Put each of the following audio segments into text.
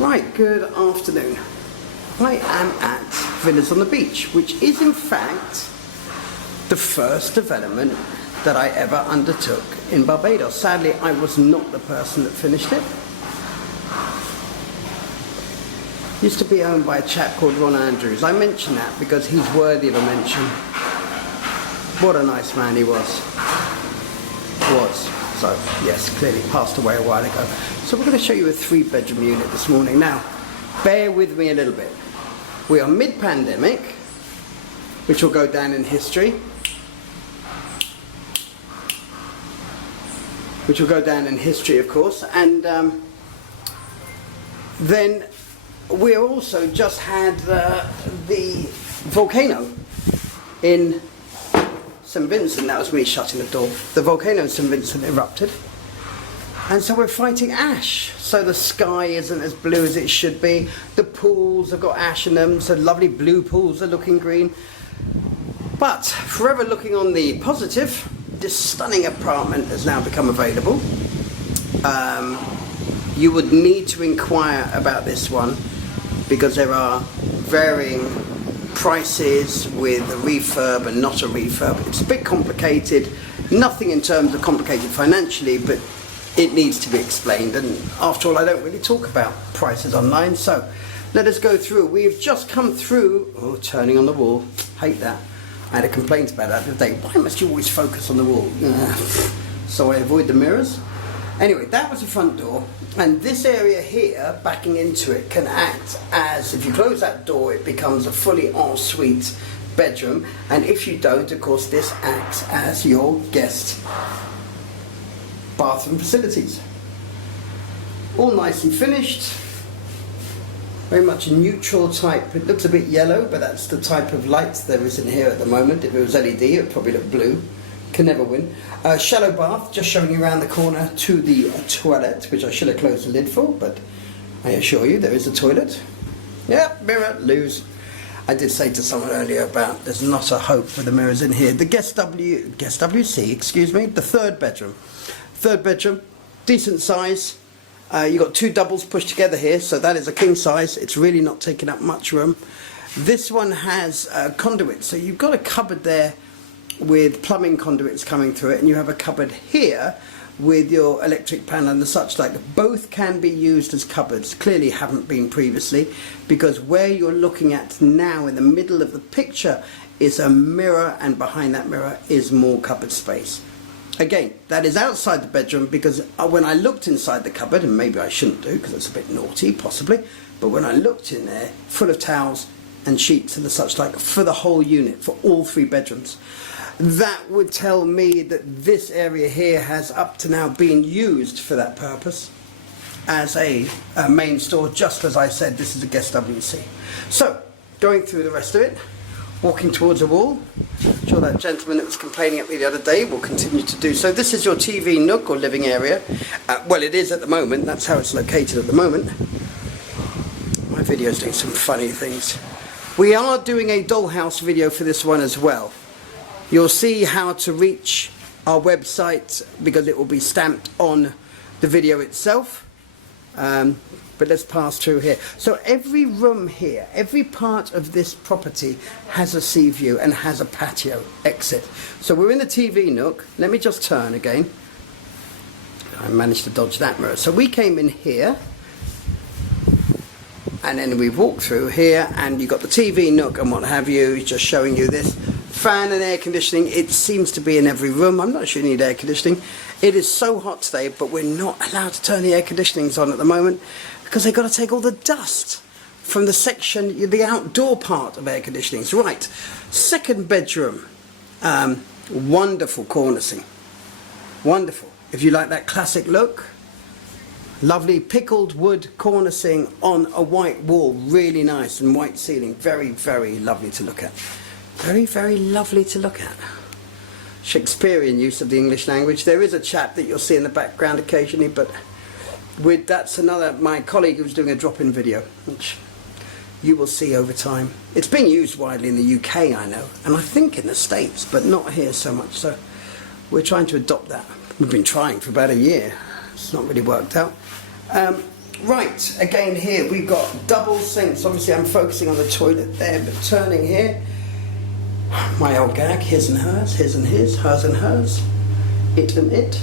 Right, good afternoon. I am at Villas on the Beach, which is in fact the first development that I ever undertook in Barbados. Sadly, I was not the person that finished it. Used to be owned by a chap called Ron Andrews. I mention that because he's worthy of a mention. What a nice man he was. So, yes, clearly passed away a while ago. So we're going to show you a 3-bedroom unit this morning. Now, bear with me a little bit. We are mid-pandemic, which will go down in history. Which will go down in history, of course. And then we also just had the volcano in St. Vincent. That was me shutting the door. The volcano in St. Vincent erupted, and so we're fighting ash. So the sky isn't as blue as it should be. The pools have got ash in them, so lovely blue pools are looking green. But forever looking on the positive, this stunning apartment has now become available. You would need to inquire about this one because there are varying prices with a refurb and not a refurb. It's a bit complicated, nothing in terms of complicated financially, but it needs to be explained, and after all I don't really talk about prices online, so let us go through. We've just come through, turning on the wall, hate that. I had a complaint about that the other day. Why must you always focus on the wall? So I avoid the mirrors. Anyway, that was the front door, and this area here, backing into it, can act as, if you close that door, it becomes a fully ensuite bedroom, and if you don't, of course, this acts as your guest bathroom facilities. All nicely finished, very much a neutral type. It looks a bit yellow, but that's the type of light there is in here at the moment. If it was LED, it would probably look blue. Can never win. Shallow bath, just showing you around the corner to the toilet, which I should have closed the lid for, but I assure you there is a toilet. Yeah, mirror, lose. I did say to someone earlier about there's not a hope for the mirrors in here. The guest WC, excuse me, the third bedroom. Third bedroom, decent size. You've got 2 doubles pushed together here, so that is a king size. It's really not taking up much room. This one has conduits, so you've got a cupboard there with plumbing conduits coming through it, and you have a cupboard here with your electric panel and the such like. Both can be used as cupboards. Clearly haven't been previously, because where you're looking at now in the middle of the picture is a mirror, and behind that mirror is more cupboard space. Again, that is outside the bedroom, because when I looked inside the cupboard, and maybe I shouldn't do because it's a bit naughty possibly, but when I looked in there, full of towels and sheets and the such like for the whole unit, for all 3 bedrooms. That would tell me that this area here has up to now been used for that purpose as a main store. Just as I said, this is a guest WC. So, going through the rest of it, walking towards a wall. I'm sure that gentleman that was complaining at me the other day will continue to do so. This is your TV nook or living area. Well, it is at the moment. That's how it's located at the moment. My video's doing some funny things. We are doing a dollhouse video for this one as well. You'll see how to reach our website because it will be stamped on the video itself. But let's pass through here. So every room here, every part of this property has a sea view and has a patio exit. So we're in the TV nook. Let me just turn again. I managed to dodge that mirror. So we came in here, and then we walked through here, and you've got the TV nook and what have you. Just showing you this. Fan and air conditioning, it seems to be in every room. I'm not sure you need air conditioning. It is so hot today, but we're not allowed to turn the air conditionings on at the moment because they've got to take all the dust from the section, the outdoor part of air conditionings. Right, second bedroom, wonderful cornicing, wonderful. If you like that classic look, lovely pickled wood cornicing on a white wall, really nice, and white ceiling, very, very lovely to look at. Very, very lovely to look at. Shakespearean use of the English language. There is a chap that you'll see in the background occasionally, but that's my colleague who's doing a drop-in video, which you will see over time. It's being used widely in the UK, I know, and I think in the States, but not here so much, so we're trying to adopt that. We've been trying for about a year. It's not really worked out. Right, again here we've got double sinks. Obviously I'm focusing on the toilet there, but turning here, my old gag, his and hers, his and his, hers and hers, it and it.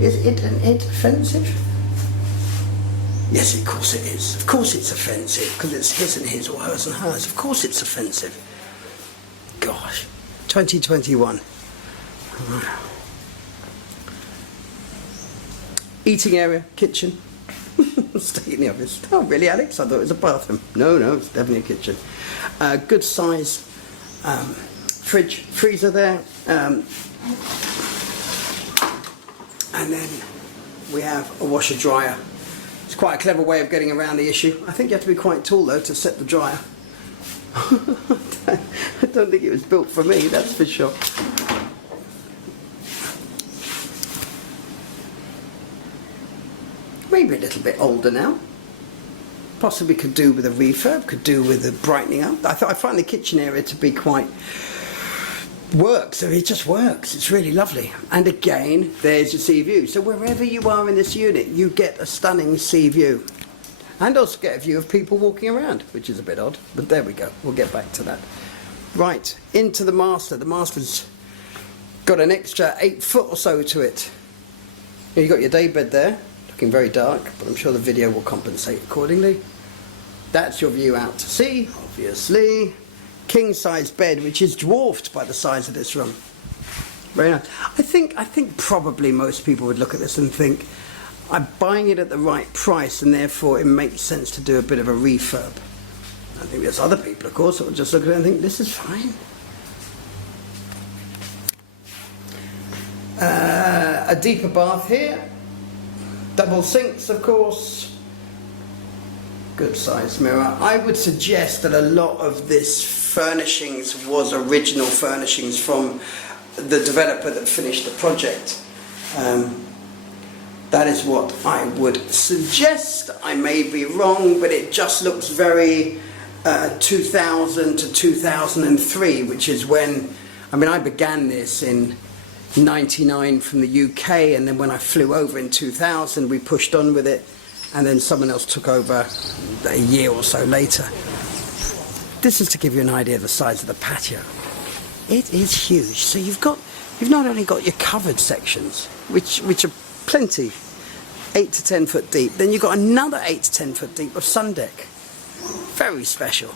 Is it and it offensive? Yes, of course it is. Of course it's offensive, because it's his and his or hers and hers. Of course it's offensive. Gosh, 2021. Eating area, kitchen. Stay in the office. Oh, really, Alex? I thought it was a bathroom. No, it's definitely a kitchen. Good size fridge, freezer there. And then we have a washer dryer. It's quite a clever way of getting around the issue. I think you have to be quite tall though to set the dryer. I don't think it was built for me, that's for sure. Maybe a little bit older now. Possibly could do with a refurb, could do with a brightening up. I find the kitchen area to be quite works. It just works. It's really lovely. And again, there's your sea view. So wherever you are in this unit, you get a stunning sea view. And also get a view of people walking around, which is a bit odd. But there we go. We'll get back to that. Right, into the master. The master's got an extra 8 foot or so to it. You've got your day bed there. Looking very dark, but I'm sure the video will compensate accordingly. That's your view out to sea, obviously. King size bed, which is dwarfed by the size of this room. Very nice. I think probably most people would look at this and think, I'm buying it at the right price and therefore it makes sense to do a bit of a refurb. I think there's other people, of course, that will just look at it and think, this is fine. A deeper bath here. Double sinks, of course. Good size mirror. I would suggest that a lot of this furnishings was original furnishings from the developer that finished the project. That is what I would suggest. I may be wrong, but it just looks very 2000 to 2003, which is when, I began this in 99 from the UK, and then when I flew over in 2000 we pushed on with it, and then someone else took over a year or so later. This is to give you an idea of the size of the patio. It is huge. So you've not only got your covered sections, which are plenty, 8 to 10 foot deep, then you've got another 8 to 10 foot deep of sun deck. Very special.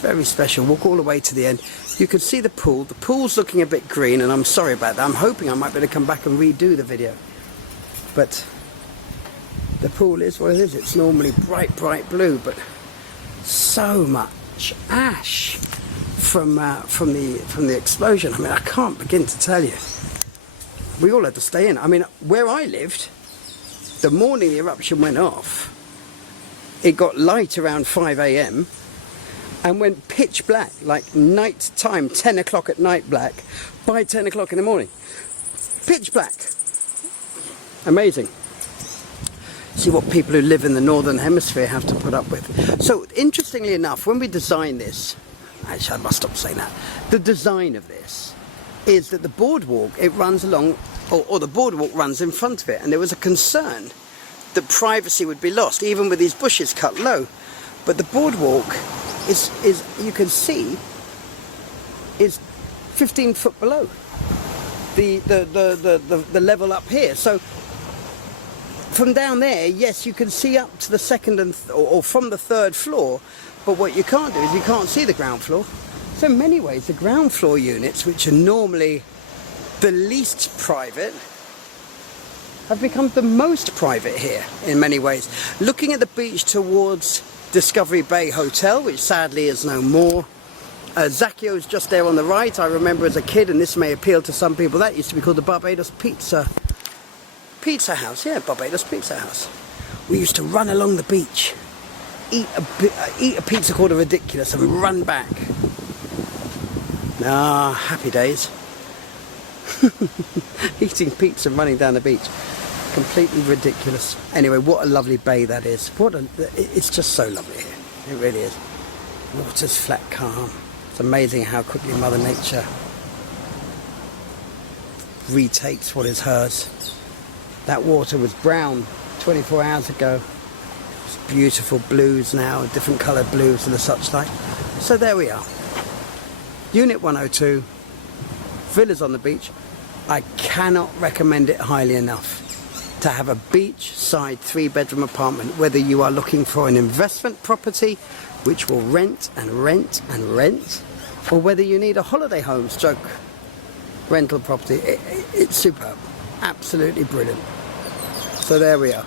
Very special. Walk all the way to the end. You can see the pool. The pool's looking a bit green, and I'm sorry about that. I'm hoping I might be able to come back and redo the video. But the pool is what it is. It's normally bright blue, but so much ash from the explosion. I can't begin to tell you. We all had to stay in. Where I lived, the morning the eruption went off, it got light around 5 AM and went pitch black, like night time, 10 o'clock at night black, by 10 o'clock in the morning. Pitch black. Amazing. See what people who live in the northern hemisphere have to put up with. So interestingly enough, when we designed this, actually I must stop saying that, the design of this is that the boardwalk, it runs along, or the boardwalk runs in front of it, and there was a concern that privacy would be lost, even with these bushes cut low. But the boardwalk is you can see, is 15 foot below the level up here. So from down there, yes, you can see up to the second or from the third floor, but what you can't do is you can't see the ground floor. So in many ways, the ground floor units, which are normally the least private, have become the most private here in many ways. Looking at the beach towards Discovery Bay Hotel, which sadly is no more. Zacchio's just there on the right. I remember as a kid, and this may appeal to some people, that used to be called the Barbados Pizza House. Yeah, Barbados Pizza House. We used to run along the beach, eat a pizza called a ridiculous, and run back. Ah, happy days. Eating pizza and running down the beach. Completely ridiculous. Anyway, what a lovely bay that is. It's just so lovely here. It really is. Water's flat calm. It's amazing how quickly Mother Nature retakes what is hers. That water was brown 24 hours ago. It's beautiful blues now, different coloured blues and the such like. So there we are. Unit 102, villas on the beach. I cannot recommend it highly enough. To have a beachside 3-bedroom apartment, whether you are looking for an investment property which will rent and rent and rent, or whether you need a holiday home stroke rental property, it's superb. Absolutely brilliant. So there we are.